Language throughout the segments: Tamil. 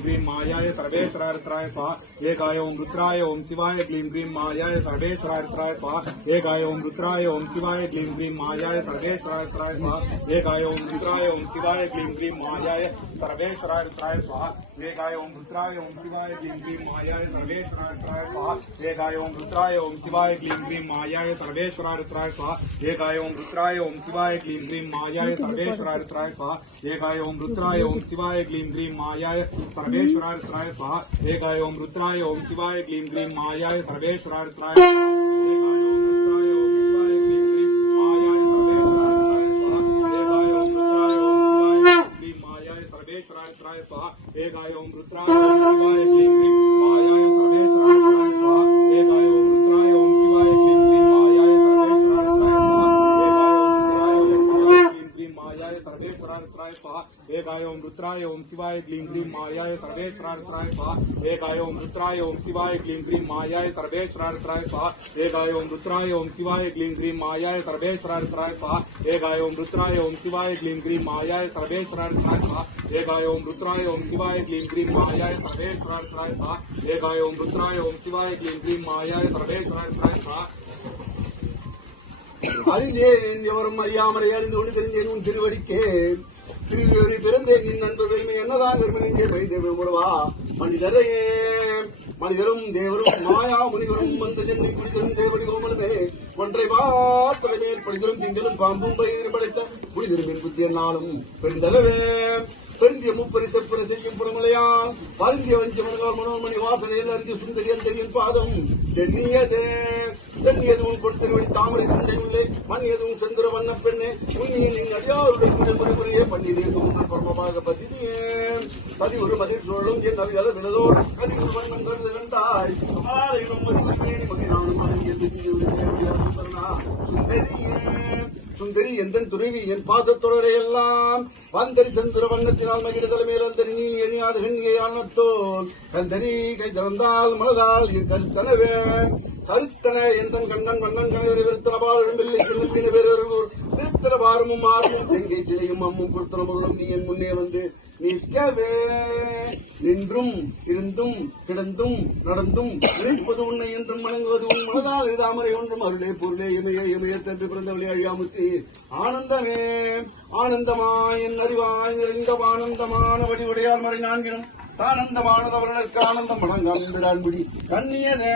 क्रीं मायाय सर्वेश्वराय स्वाहा, एकाय ओम रुद्राय ओम शिवाय, क्लीं क्रीं मायाय सर्वेश्वराय स्वाहा, एकाय ओम रुद्राय ओम शिवाय, क्लीं क्रीं मायाय सर्वेश्वराय स्वाहा, एकाय ओम रुद्राय ओम शिवाय, क्लीं क्रीं मायाय सर्वेश्वराय स्वाहा, एकाय ओम रुद्राय ओम शिवाय, क्लीं क्रीं मायाय सर्वेश्वराय स्वाहा, एकाय ओम रुद्राय ओम शिवाय, क्लीं क्रीं मायाय सर्वेश्वराय स्वाहा, एकाय ओम रुद्राय ओम शिवाय, क्लीं क्रीं मायाय सर्वेश्वराय स्वाहा, एकाय ओम रुद्राय ओम शिवाय, क्लीं क्रीं मायाय सर्वेश्वराय स्वाहा एकाय ओम रुद्राय ओम शिवाय, क्लीं क्लीं मायाय सर्वेश्वराय एकाय ओम रुद्राय ओम शिवाय, क्लीं क्रीं मायाय सर्वेश्वराय स्वाहा एकाय ओम रुद्राय ओम शिवाय क्लीं क्रीं मायाय सर्वेश्वराय स्वाहा। एकाय ओम रुद्राय ओम शिवाय क्लीं क्रीं मायाय सर्वेश्वराय स्वाहा। एकाय ओम रुद्राय ओम शिवाय क्लीं क्रीं मायाय सर्वेश्वराय स्वाहा। एकाय ओम रुद्राय ओम शिवाय क्लीं क्रीं मायाय सर्वेश्वराय स्वाहा। एकाय ओम रुद्राय ओम शिवाय क्लीं क्रीं मायाय सर्वेश्वराय स्वाहा। एकाय ओम रुद्राय ओम शिवाय क्लीं क्रीं मायाय सर्वेश्वराय स्वाहा। एकाय ओम रुद्राय ओम शिवाय क्लीं क्रीं मायाय सर्वेश्वराय स्वाहा। அறிந்தேன் எவரும் அறியாமலை அறிந்து கொண்டு தெரிந்தேன் உன் திருவடிக்கே திருவிழி பிறந்தேன். நின் நண்பு பெருமை என்னதான் கருமணிஞ்சே பயந்தேன் முடவா மனிதரையே மனிதரும் தேவரும் மாயா முனிவரும் வந்த சென்னை குடித்தரும் தேவடி கோமலமே ஒன்றை மாத்திரை மேல் படிதரும் திங்களும் பாம்பும் பயிர் படைத்த புனிதருமின் புத்தி என்னாலும் பெருந்தளவே. பெருந்திய முப்பரி செப்பன செய்யும் புறமலையான் பருந்திய வஞ்சி மனகால் மனோமணி வாசனையில் அறிந்து சுந்தரியன் தெரியும் பாதம் சென்னியதே சென்னியது உன் கொடுத்திருவடி தாமரை சந்தையும் மண் எதுவும் செந்திர வண்ண பெண்ணே உன்னை என் அடியாருடைய குடல் முறையே பண்ணிதே உங்கள் பரமமாக பதினியே சதி ஒரு மதில் சூழலும் என் நவியல விழுதோர். கதி ஒரு வண்ணம் கருது கண்டாய் மாலையிலும் மதிமேனி மகி நானும் அழகிய சுந்தரி எந்தன் துருவி என் பாதத்தொடரை எல்லாம் வந்தரி செந்திர வண்ணத்தினால் மகிழ தலைமையில் அந்தரி நீ எணியாத கண்ணியை ஆனத்தோல் கந்தரி கை திறந்தால் மனதால் என் கருத்தனவே. கருத்தன எந்தன் கண்ணன் வண்ணன் கணவர் விருத்தனபால் எழும்பில்லை கிளம்பின வேறு திருத்தன பாரமும் ஆர்வம் எங்கே சிலையும் அம்மும் பொருத்தன நீ என் முன்னே வந்து நிற்கவே. நின்றும் இருந்தும் கிடந்தும் நடந்தும் நினைப்பது உன்னை என்றும் வணங்குவது உன் மனதால். தாமரை ஒன்றும் அருளே பொருளே இமைய இமைய தந்து பிறந்தவளே அழியாமுத்தி. ஆனந்தமே ஆனந்தமாய் என் அறிவாய் நிறைந்த ஆனந்தமான வடிவுடையால் மறை நான்கினும். ஆனந்தமானதவர்களுக்கு ஆனந்தம் வணங்காம்பிடி கண்ணியனே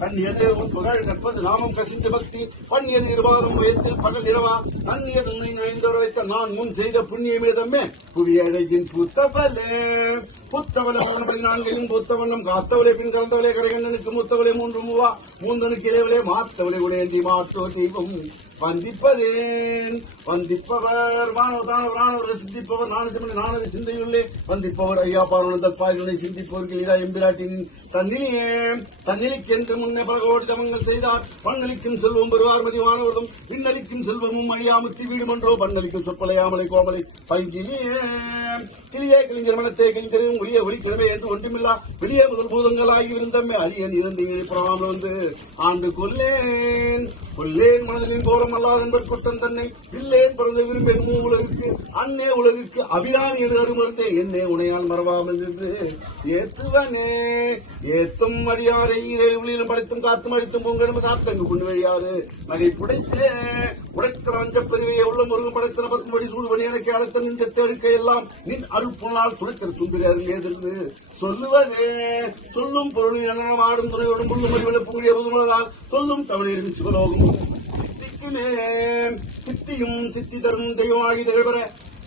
கண்ணியனே உன் புகழ் கற்பது நாமம் கசிந்த பக்தி. பண்ணியது இருபாதம் உயர்த்தில் பகல் இரவா. நன்னியது உன்னை வைத்த நான் முன் செய்த புண்ணியமே தம்மே. புவிய அழகின் புத்தவலே புத்தவள மூணு பதினான்கையும் புத்தவண்ணம். காத்தவளே பின் கலந்தவளே கரைகண்ணனுக்கு மூத்தவளே மூன்று மூவா மூந்தனுக்கு இளையவளே மாத்தவளை உடைய மாற்றோ தெய்வம் வந்திப்பதேன். வந்திப்பவர் வானவதானவர் ஆனவரை சிந்திப்பவர் நானது நானது சிந்தையுள்ளே. வந்திப்பவர் ஐயா பார்வனந்தல் பாய்களை சிந்திப்பவர்கள் இதா எம்பிராட்டின் தன்னிலே தன்னிலைக்கென்று முன்னே பலகோடி தமங்கள் செய்தார். பண்ணளிக்கும் செல்வம் பெறுவார் மதிவானவரும் பின்னளிக்கும் செல்வமும் அழியாமுத்தி வீடு மன்றோ. பண்ணளிக்கும் சொப்பலையாமலை கோமலை பங்கிலே. கிளியே கிளிஞ்சர் மனத்தை கிழிஞ்சரும் ஒளிய ஒளிக்கிழமை என்று ஒன்றுமில்லா. வெளியே முதல் பூதங்களாகி இருந்தம்மே அழியன் இருந்து புறாமல் வந்து ஆண்டு கொல்லேன். கொல்லேன் மனதிலின் கோரம் அல்லாத குற்றம் தன்னை இல்லேன் பிறந்த விரும்பேன் மூ உலகுக்கு அன்னே உலகுக்கு அபிராமி எது அருமருந்தே என்னே உனையால் மறவாமல் இருந்து ஏத்துவனே ஏத்தும் அடியாரை ஈரேழிலும் படைத்தும் காத்தும் அடித்தும் பொங்கலும் சாத்தங்கு கொண்டு வழியாது. நகை புடைத்தே. உடைத்த வஞ்சப் உள்ள முருகன் படைத்தன பத்து வழி சூழ் எனக்கு அழைத்த நெஞ்சத்தை எடுக்க எல்லாம் நின் அருப்புனால் துடைக்கிற சுந்தரி ஏதிருந்து சொல்லுவதே சொல்லும் பொருள் என்ன ஆடும் துணையோடும் புல்லும் மொழி விளப்புடைய சொல்லும் தமிழரின் சிவலோகமும். சித்திக்குமே சித்தியும் சித்தி தரும் தெய்வமாகி திகழ்பெற.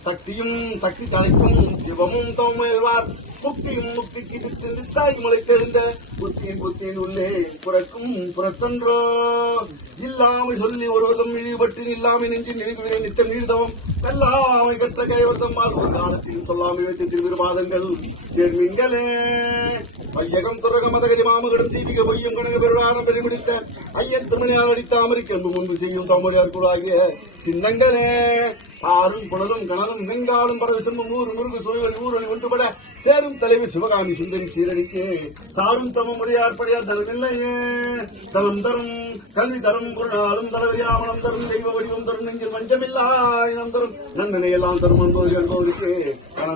சக்தியும் சக்தி தலைக்கும் சிவமும் தோமுயல்வார் புக்தியும் முக்திக்கு வித்து வித்தாய் முளை தெரிந்த புத்தியின் புத்தியின் உள்ளே புறக்கும் புறத்தன்றோ இல்லாமை சொல்லி ஒருவதம் இழிபட்டு இல்லாமை நெஞ்சில் நினைவுகிறேன் நித்தம் நீழ்தவம் வெல்லாமை கற்ற கைவர்த்தம்மாள் ஒரு காலத்தில் சொல்லாமை வைத்து திருவிருமாதங்கள். சேர்மீங்களே பையகம் துறக மதகரி மாமகடம் சீவிக பொய்யம் கணக பெருவாரம் பெருமிடித்த ஐயன் திருமணியால் அடித்த அமெரிக்க முன்பு செய்யும் தாமரையார் குழாகிய சின்னங்களே. ஆறும் குணரும் கணரும் வெங்காலும் பரவ செம்பும் நூறு முருகு சுவைகள் புகழ் ஒன்றுபட சேரும் தலைவர் சிவகாமி சுந்தரி சீரடிக்கு. சாரும் தம முறையார் படையார் தரமில்லையே. தரம் தரும் கல்வி தரும் பொருளாலும் தரவையாமலம் தரும் தெய்வ வடிவம் தரும் நெஞ்சில் வஞ்சமில்லா இனம் தரும். நன்மனை எல்லாம் தரும் அன்போது என்பவருக்கு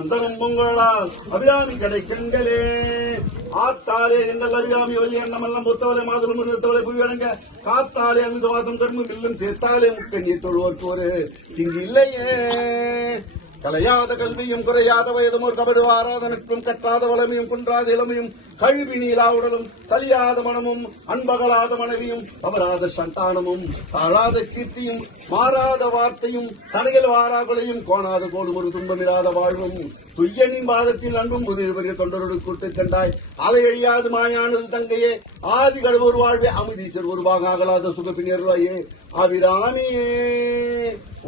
கணம் பொங்கலால் அபிராமி கடை கண்களே. ஆத்தாலே எங்கள் அபிராமி ஒலி எண்ணமெல்லாம் புத்தவலை மாதலும் இருந்தவளை புவி வழங்க காத்தாலே அமிர்தவாதம் தரும் வில்லும் சேர்த்தாலே முக்கண்ணி தொழுவோர்க்கு ஒரு இங்கு இல்லையே. கலையாத கல்வியும் குறையாத வயதும் ஒரு கபடு நட்பும் கற்றாத வளமையும் குன்றாத இளமையும் கல்வி நீலா உடலும் சலியாத மனமும் அன்பகலாத மனைவியும் அவராத சந்தானமும் தாழாத கீர்த்தியும் மாறாத வார்த்தையும் தடையில் வாராகுலையும் கோணாத கோடும் ஒரு துன்பமில்லாத வாழ்வும் துய்யனின் பாதத்தில் அன்பும் முதிர் பெரிய தொண்டரோடு கூட்டு கண்டாய். அலையழியாது மாயானது தங்கையே ஆதி கடவுர் வாழ்வே அமுதீசர் உருவாக ஆகலாத சுகப்பினர்களையே அபிராமியே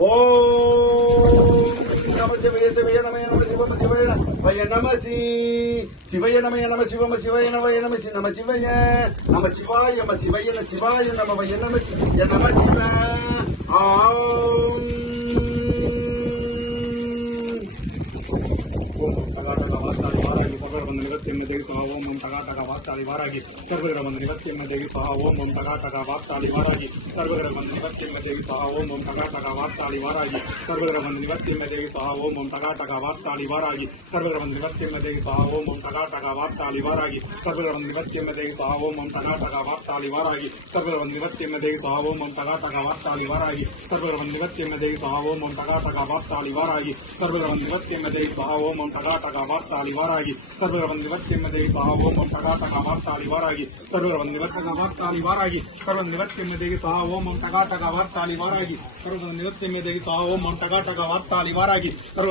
ஓ நம சிவய சிவய நமய நம சிவம சிவய வய நம சி சிவய நமய நம சிவம சிவய நமய நம சி நம சிவய நம சிவாய நம சிவய சிவாய நம வய நம நம சிவ ஆம் ஓம் தகாட்டக வாத்தாளி வாராகி சர்வகர வந்து நிவர்த்தியம்ம தேவி சா ஓம் ஓம் தகாட்டக வாத்தாளி வாராகி சர்வகர வந்து நிவர்த்தியம்ம தேவி சா ஓம் ஓம் தகாட்டக வாத்தாளி வாராகி சர்வகர வந்து நிவர்த்தியம்ம தேவி சா ஓம் ஓம் தகாட்டக வாத்தாளி வாராகி சர்வகர வந்து நிவர்த்தியம்ம தேவி சா ஓம் ஓம் தகாட்டக வாத்தாளி வாராகி சர்வகர வந்து நிவர்த்தியம்ம தேவி சா ஓம் ஓம் தகாட்டக வாத்தாளி வாராகி சர்வகர வந்து நிவர்த்தியம்ம தேவி சா ஓம் ஓம் தகாட்டக வாத்தாளி வாராகி சர்வகர வந்து நிவர்த்தியம்ம தேவி சா ஓம் ஓம் தகாட்டக வாத்தாளி வாராகி சர்வகர வந்து நிவர்த்தியம்ம தேவி சா ஓம் ஓம் தகாட்டக வாத்தாளி வாராகி சர்வகர வந்து நிவர்த்தியம்ம தேவி சா ஓம் ஓம் தகாட்டக வாத்தாளி வாராகி சர்வகர வந்து நிவர்த்தக வாத்தாளி வாராகி சர்வ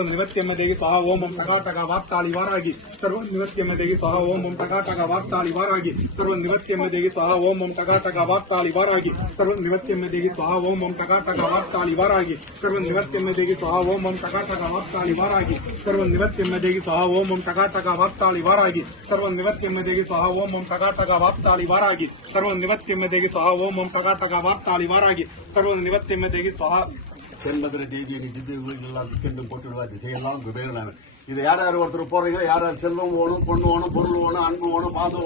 நிவர்த்தியம்ம தேவி சா ஓம் ஓம் தகாட்டக வாத்தாளி வாராகி சர்வ நிவர்த்தியம்ம தேவி சா ஓம் ஓம் தகாட்டக வாத்தாளி வாராகி சர்வ நிவர்த்தியம்ம தேவி சா ஓம் ஓம் தகாட்டக வாத்தாளி வாராகி சர்வ நிவர்த்தியம்ம தேவி சா ஓம் ஓம் தகாட்டக வாத்தாளி வாராகி சர்வ நிவர்த்தியம்ம தேவி சா ஓம் ஓம் தகாட்டக வாத்தாளி வாராகி சர்வ நிவர்த்தியம்ம தேவி சா ஓம் ஓம் தகாட்டக வாராகி. சர்வ நிவர்த்தியம்ம தேவி சா ஓம் ஓம் வாராகி. சர்வ நிவர்த்தியம்ம தேவி சா ஓம் ஓம் தகாட்டக வாராகி. சர்வ தேவி சா எல்லாம் திக்கெண்டும் திசையெல்லாம் குபேரனான இது யார் யார் ஒருத்தர் போறீங்களோ யார் யார் செல்வம் வேணும் பொண்ணு பொருள் வேணும் அன்பு வேணும் பாசம்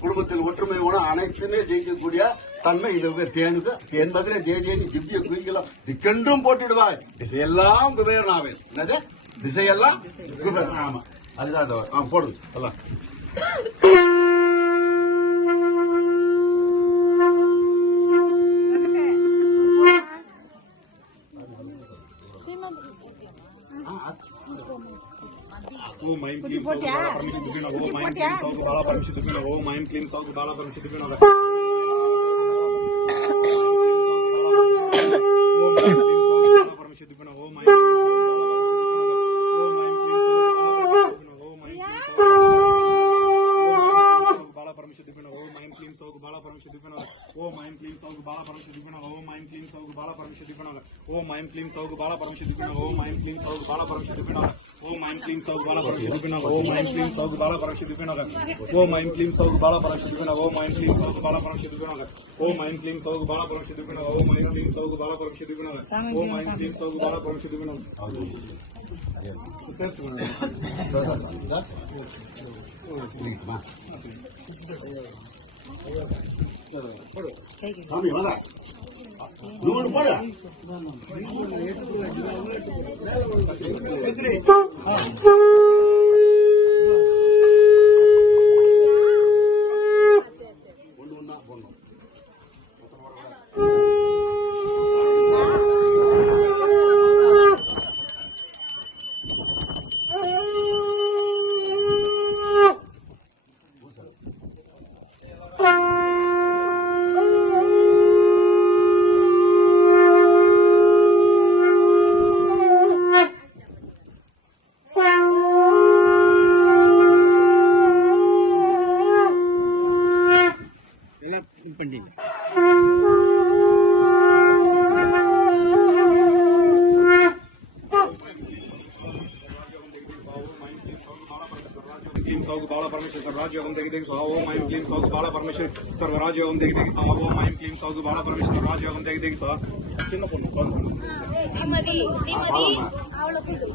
குடும்பத்தில் ஒற்றுமை வேணும் அனைத்துமே ஜெயிக்கக்கூடிய தன்மை இது தேனுக்கு. தென்பதிர தேவியின் திவ்ய குயிலாம் திக்கெண்டும் போட்டுடுவாய் திசையெல்லாம் குபேரனாவேன். என்னது? திசையெல்லாம் குபேரன். ஆமா. அதுதான் அந்த ஆ, போடுங்க எல்லாம் ஓம் ஐம் க்ளீம் சௌகு பாலா பரமேஸ்வரி துபின ஓம் ஐம் க்ளீம் சௌகு பாலா பரமேஸ்வரி துபின ஓம் ஐம் க்ளீம் சௌகு பாலா பரமேஸ்வரி துபின ஓம் ஐம் బాల పరమేశ్వర దిగ్గుణ ఓం ఐం క్లీం సౌగు బాల పరమేశ్వర దిగ్గుణ ఓం ఐం క్లీం సౌగు బాల పరమేశ్వర దిగ్గుణ ఓం ఐం క్లీం సౌగు బాల పరమేశ్వర దిగ్గుణ ఓం ఐం క్లీం సౌగు బాల పరమేశ్వర దిగ్గుణ ఓం ఐం క్లీం సౌగు బాల పరమేశ్వర దిగ్గుణ ఓం ఐం క్లీం సౌగు బాల పరమేశ్వర దిగ్గుణ ఓం ఐం క్లీం సౌగు బాల పరమేశ్వర దిగ్గుణ ఓం ఐం క్లీం సౌగు బాల పరమేశ్వర దిగ్గుణ ఓం ఐం క్లీం సౌగు బాల పరమేశ్వర దిగ్గుణ ఓం ఐం క్లీం సౌగు బాల పరమేశ్వర దిగ్గుణ Thank you. சாமி வாங்க நூறு போட ஒண்ணு पिंडी में సాగు బాళ పరమేశ్వర సర్వరాజు యోగం దగ్గర దగ్గర సాగు ఓం ఐం క్లీం సాగు బాళ పరమేశ్వర సర్వరాజు యోగం దగ్గర దగ్గర సాగు ఓం ఐం క్లీం సాగు బాళ పరమేశ్వర సర్వరాజు యోగం దగ్గర దగ్గర సార్ చిన్న పొన్ను శ్రీమతి శ్రీమతి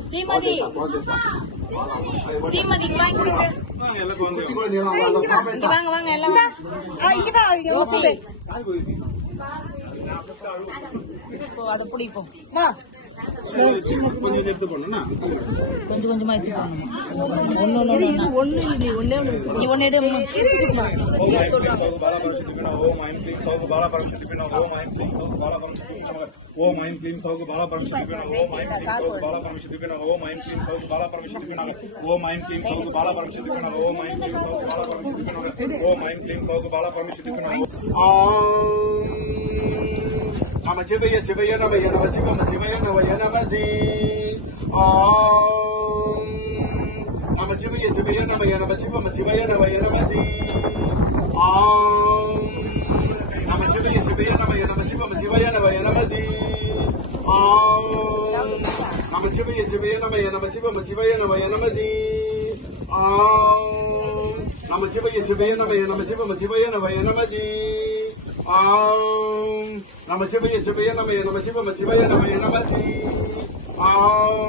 శ్రీమతి శ్రీమతి வாங்க வாங்க கொஞ்சம் கொஞ்சமா எடுத்துக்கணும் ஒண்ணு ஒண்ணு ஒண்ணு நீ ఓ మైన్ క్లీన్ సౌకు బాల పరమేశ్వరి దివ్యనామ ఓం ఐం క్లీం సౌకి బాల పరమేశ్వరి దివ్యనామ ఓం ఐం క్లీం సౌకి బాల పరమేశ్వరి దివ్యనామ ఓం ఐం క్లీం సౌకి బాల పరమేశ్వరి దివ్యనామ ఓం ఐం క్లీం సౌకి బాల పరమేశ్వరి దివ్యనామ ఓం ఐం క్లీం సౌకి బాల పరమేశ్వరి దివ్యనామ నమ శివయ శివయ నమయ నమ శివ శివయ నమయ నమ జీ. నమ శివయ శివయ నమయ నమ శివ శివయ నమయ నమ జీ. నమ శివయ శివయ నమయ నమ శివ శివయ నమయ నమ జీ. ஆம் நம சிவய சிவய நமய நம சிவ நம சிவய நமய நமதி ஆம் நம சிவய சிவய நமய நம சிவ நம சிவய நமய நமதி ஆம் நம சிவய சிவய நமய நம சிவ நம சிவய நமய நமதி ஆம்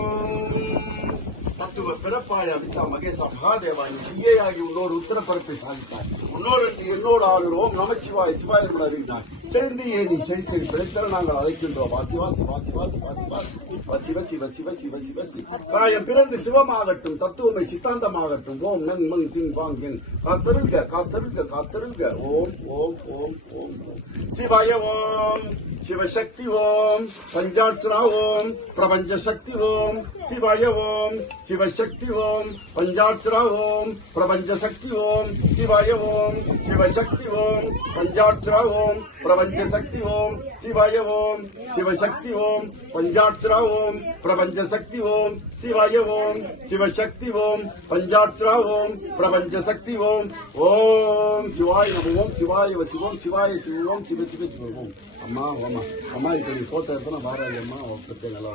ತತ್ವ ಪಿರಪ್ಪಾಯ ಬಿದ್ದ ಮಗೆ ಸಭಾದೇವ ಹಿರಿಯೆಯಾಗಿ ಉಳ್ಳೋರು ಉತ್ತರ ಪರಿಪಿಸಾಗಿದ್ದಾರೆ உன்னோடு என்னோடு ஆளுகிறோம் நமச்சிவாய் சிவாய் என்று அறிவித்தார் செழுந்து செழித்து செழித்தர நாங்கள் அழைக்கின்றோம். வாசி வாசி வாசி வாசி வாசி வாசி வசி சிவ சிவ சிவ சிவ சிவ காயம் பிறந்து சிவமாகட்டும் தத்துவமை சித்தாந்தமாகட்டும். ஓம் நங் மங் திங் வாங் கிங். காத்தருள்க காத்தருள்க காத்தருள்க. ஓம் ஓம் ஓம் ஓம் ஓம். சிவாய ஓம். शिवशक्ति ओम पंचार्चना ओम प्रपंच शक्ति ओम, शिवाय ओम, शिवशक्ति ओम पंचार्चना ओम प्रपंच शक्ति ओम, शिवाय ओम, शिवशक्ति ओम पंचार्चना ओम। பிரபஞ்ச சக்தி ஓம் சிவாய ஓம் சிவசக்தி ஓம் பஞ்சாட்சரா ஓம் பிரபஞ்ச சக்தி ஓம் சிவாய ஓம் சிவசக்தி ஓம் பஞ்சாட்சரா ஓம் பிரபஞ்ச சக்தி ஓம் ஓம் சிவாய நம ஓம் சிவாய சிவோம் சிவாய சிவோம் சிவ சிவ சிவோம் அம்மா ஓமா அம்மா இப்ப நீ போட்ட எடுத்தா பாராளி அம்மா பிரத்யேக நல்லா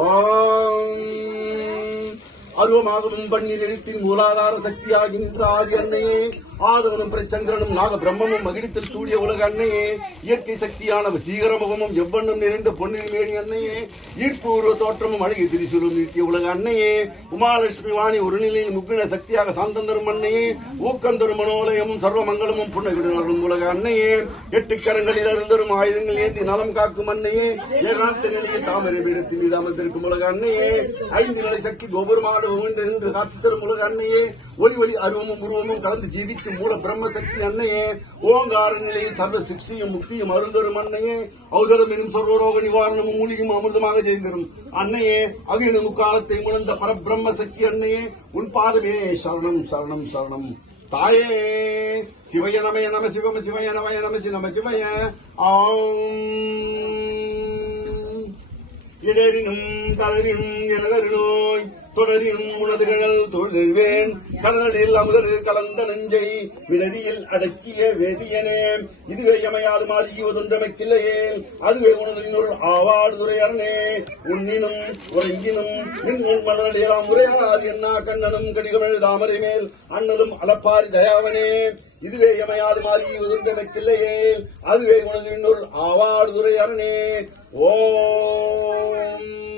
ஓம் அருவமாகவும் பண்ணி எழுத்தின் மூலாதார சக்தியாகின்ற ஆதி அன்னையே ஆதவனும் பிரச்சந்திரனும் நாக பிரம்மமும் மகிழ்த்தில் சூடிய உலக அன்னையே. இயற்கை சக்தியான வசீகரமுகமும் எவ்வண்ணம் நிறைந்த பொன்னில் மேனி அன்னையே. ஈர்ப்பூர்வ தோற்றமும் அழகிய திரிசூலம் நிறுத்திய உலக அன்னையே. உமாலட்சுமி வாணி ஒரு நிலையில் முக்கின சக்தியாக சாந்தம் தரும் அன்னையே. ஊக்கம் தரும் மனோலயமும் சர்வ மங்களமும் புன்னகிடுநரும் உலக அன்னையே. எட்டு கரங்களில் அருந்தரும் ஆயுதங்கள் ஏந்தி நலம் காக்கும் அன்னையே. ஏகாந்த நிலையில் தாமரை பீடத்தில் மீது அமர்ந்திருக்கும் உலக அன்னையே. ஐந்து நிலை சக்தி கோபுரமாக நின்று காட்சி தரும் உலக அன்னையே. ஒளி ஒளி அருவமும் உருவமும் கலந்து ஜீவிக்கும் மூல பிரம்ம சக்தி அன்னையே ஓங்கார நிலையில் சர்வ சிக்ஷையும் முக்தியும் அருந்தரும் அன்னையே ஔதரம் எனும் சர்வரோக நிவாரணமும் மூலியும் அமிர்தமாக செய்தரும் அன்னையே அகில முக்காலத்தை உணர்ந்த பரபிரம்ம சக்தி அன்னையே உன் பாதமே சரணம் சரணம் சரணம். தாயே சிவய நமய நம சிவம சிவய நமய நம சி நம சிவய. ஆம். இடரினும் தளரினும் எனதருநோய் தொடரின் உனதுகள் தொழில்வேன். கடலில் அமுதரு கலந்த நெஞ்சை விடதியில் அடக்கிய வேதியனே. இதுவே எமையாது மாறியுவதொன்றமைக்கில்லையே அதுவே உனது இன்னொரு ஆவாடு துறையரனே. உன்னினும் உறங்கினும் மின்முன் உன் மலரலாம் உரையாது என்ன கண்ணனும் கடிகமிழ் தாமரை மேல். அண்ணலும் அலப்பாரி தயாவனே. இதுவே எமையாது மாறியுவதொன்றமைக்கில்லையே அதுவே உனது இன்னொரு ஆவாடு துறையரணே ஓம்.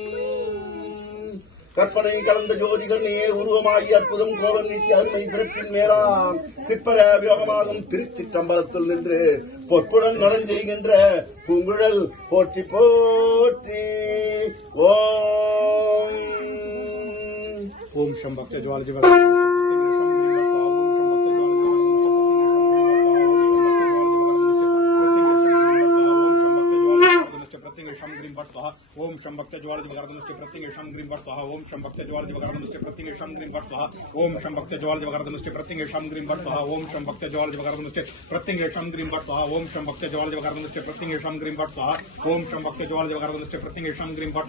கற்பனை கலந்த ஜோதிகண்ணே உருவமாகி அற்புதம் கோலம் நீட்டி அருமை திருத்தின் மேலாம். சிற்பர வியோகமாகும் திருச்சிற்றம்பலத்தில் நின்று பொற்புடன் நடஞ்செய்கின்ற பூங்குழல் போற்றி போற்றி. ஓம். ஓம் சம்பக்த ஜுவாலஜி ओम शंभक्त ज्वार प्रतिंगे प्रत्यंगेशम ग्रीम वर ओम शंभक्त ज्वार प्रतिंगे प्रत्यंगेशम ग्रीम वर ओम शंभक्त ज्वार दिवगर्दनस्य प्रत्यंगेशम ग्रीम वर ओम शंभक्त ज्वार दिवगर्दनस्य प्रत्यंगेशम ग्रीम वर ओम शंभक्त ज्वार दिवगर्दनस्य प्रत्यंगेशम ग्रीम वर ओम शंभक्त ज्वार प्रतिंगे प्रत्यंगेशम ग्रीम वर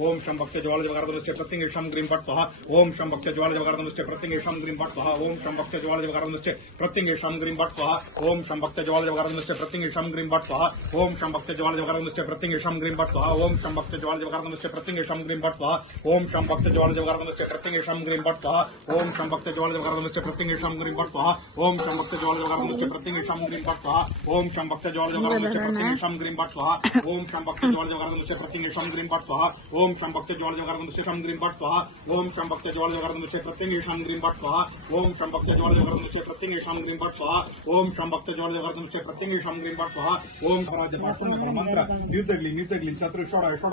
ओम शंभक्त ज्वार दिवगर्दनस्य प्रत्यंगेशम ग्रीम वर ओम शंभक्त ज्वार प्रतिंगे प्रत्यंगेशम ग्रीम वर ओम शंभक्त ज्वार दिवगर्दनस्य प्रत्यंगेशम ग्रीम वर ओम शंभक्त ज्वार दिवगर्दनस्य प्रत्यंगेशम ग्रीम वर ओम शंभक्त ज्वार दिवगर्दनस्य प्रत्यंगेशम ग्रीम वर ओम शंभक्त भक्त ज्वाल जवकारणस्य प्रत्यङ्गेषां ग्रीं भट् स्वाहा ओम शं भक्त ज्वाल जवकारणस्य प्रत्यङ्गेषां ग्रीं भट् स्वाहा ओम शं भक्त ज्वाल जवकारणस्य प्रत्यङ्गेषां ग्रीं भट् स्वाहा ओम शं भक्त ज्वाल जवकारणस्य प्रत्यङ्गेषां ग्रीं भट् स्वाहा ओम शं भक्त ज्वाल जवकारणस्य प्रत्यङ्गेषां ग्रीं भट् स्वाहा ओम शं भक्त ज्वाल जवकारणस्य प्रत्यङ्गेषां ग्रीं भट् स्वाहा ओम शं भक्त ज्वाल जवकारणस्य शं ग्रीं भट् स्वाहा ओम शं भक्त ज्वाल जवकारणस्य प्रत्यङ्गेषां ग्रीम भट् स्वाहा ओम शं भक्त ज्वाल जवकारणस्य प्रत्यङ्गेषां ग्रीम भट् स्वाहा ओम शं भक्त ज्वाल जवकारणस्य प्रत्यङ्गेषां ग्रीं भट् स्वाहा ओम स्वराज्य भाषण मंत्र न्यूज़ दगली न्यूज़ दगली छत्र षोड़ा षोड़ा